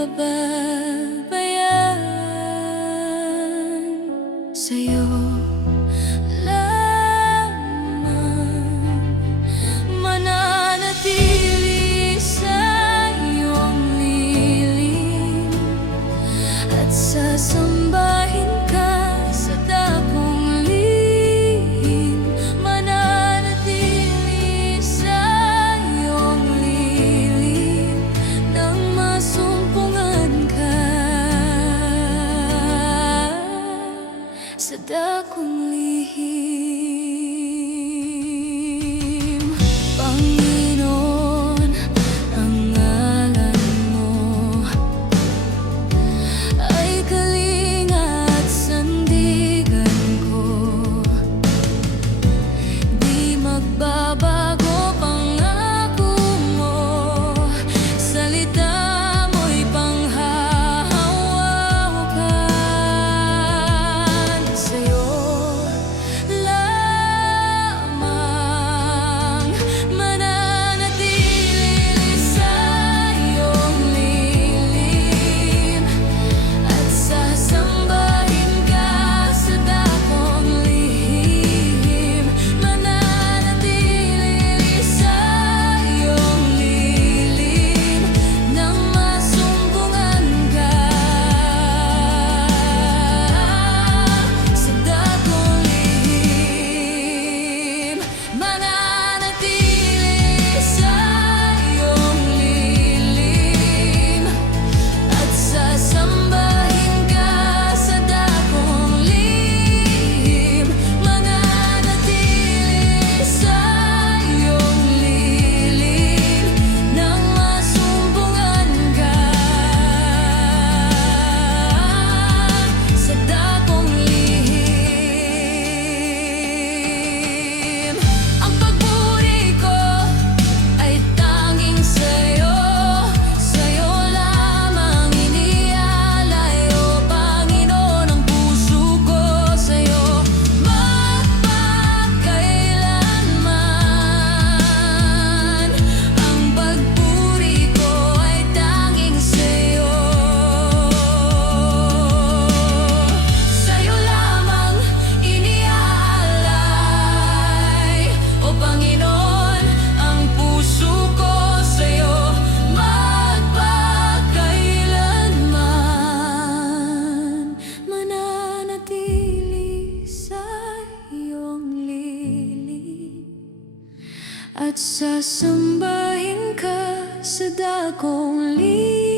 pababayaan. Sa'yo lamang mananatili sa iyong lilim, at sasambahin ka sa dakong lihim. Mananatili sa iyong lilim nang masumpungan ka sa dakong lihim. Panginoon, ang ngalan mo ay kalinga at sandigan ko. Di magbabago pangako mo, salita mo'y panghahawakan. Sa'yo lamang mananatili sa iyong lilim, at sasambahin ka sa dakong lihim. Mananatili sa iyong lilim nang masumpungan ka sa dakong lihim. Mananatili sa iyong lilim, at sasambahin ka sa dakong lihim. Mananatili sa iyong lilim nang masumpungan ka sa dakong lihim. Ang pagburi ko ay tanging sa'yo, sa'yo lamang iniaalay, O Panginoon, ang puso ko sa'yo magpakailanman. Ang pagburi ko ay tanging sa'yo, sa'yo lamang iniaalay, O Panginoon, ang puso ko sa'yo magpakailanman. Mananatili sa iyong lilim, at sasambahin ka sa dakong lilim.